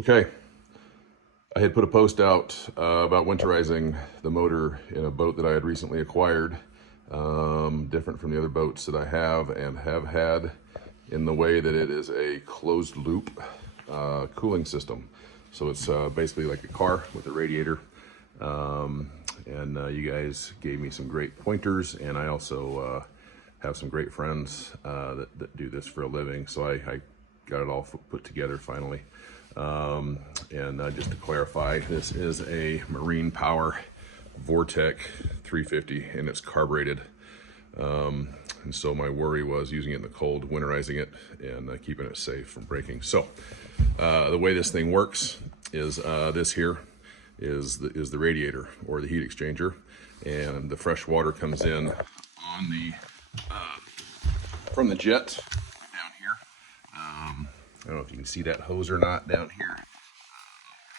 Okay, I had put a post out about winterizing the motor in a boat that I had recently acquired, different from the other boats that I have and have had, in the way that it is a closed loop cooling system. So it's basically like a car with a radiator, and you guys gave me some great pointers, and I also have some great friends that do this for a living, so I got it all put together finally. And just to clarify, this is a Marine Power Vortec 350 and it's carbureted. And so my worry was using it in the cold, winterizing it, and keeping it safe from breaking. So the way this thing works is this here is the radiator or the heat exchanger, and the fresh water comes in on the from the jet down here. I don't know if you can see that hose or not down here.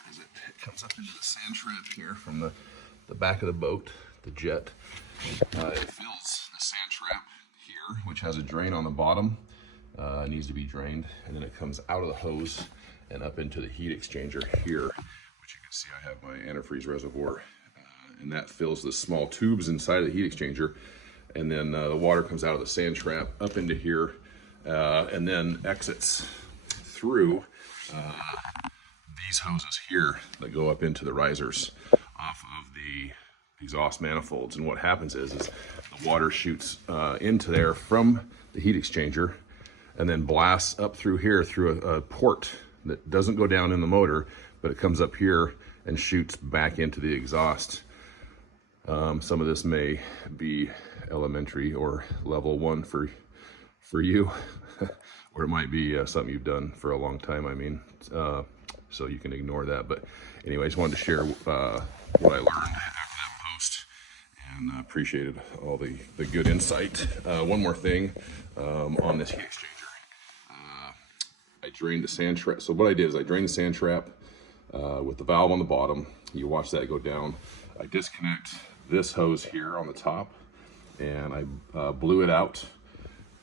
It comes up into the sand trap here from the back of the boat, the jet. It fills the sand trap here, which has a drain on the bottom. It needs to be drained, and then it comes out of the hose and up into the heat exchanger here, which you can see I have my antifreeze reservoir, and that fills the small tubes inside of the heat exchanger, and then the water comes out of the sand trap up into here, and then exits through these hoses here that go up into the risers off of the exhaust manifolds. And what happens is the water shoots into there from the heat exchanger and then blasts up through here through a port that doesn't go down in the motor, but it comes up here and shoots back into the exhaust. Some of this may be elementary or level 1 for you, or it might be something you've done for a long time, I mean, so you can ignore that. But anyway, I just wanted to share what I learned after that post, and appreciated all the good insight. One more thing on this heat exchanger. I drained the sand trap. So what I did is I drained the sand trap with the valve on the bottom. You watch that go down. I disconnect this hose here on the top, and I blew it out.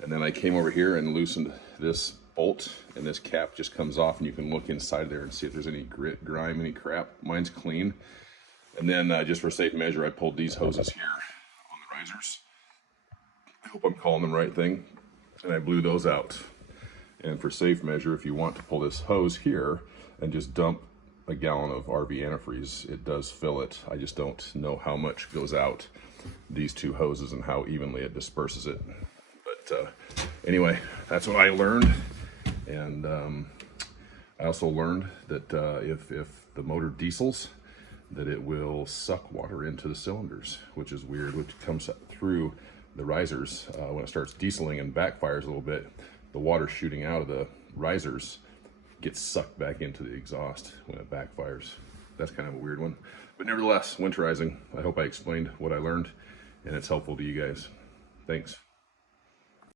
And then I came over here and loosened this bolt, and this cap just comes off, and you can look inside there and see if there's any grit, grime, any crap. Mine's clean. And then just for safe measure, I pulled these hoses here on the risers. I hope I'm calling them the right thing. And I blew those out. And for safe measure, if you want to pull this hose here and just dump a gallon of RV antifreeze, it does fill it. I just don't know how much goes out these two hoses and how evenly it disperses it. But anyway, that's what I learned. And I also learned that if the motor diesels, that it will suck water into the cylinders, which is weird, which comes through the risers. When it starts dieseling and backfires a little bit, the water shooting out of the risers gets sucked back into the exhaust when it backfires. That's kind of a weird one. But nevertheless, winterizing, I hope I explained what I learned and it's helpful to you guys. Thanks.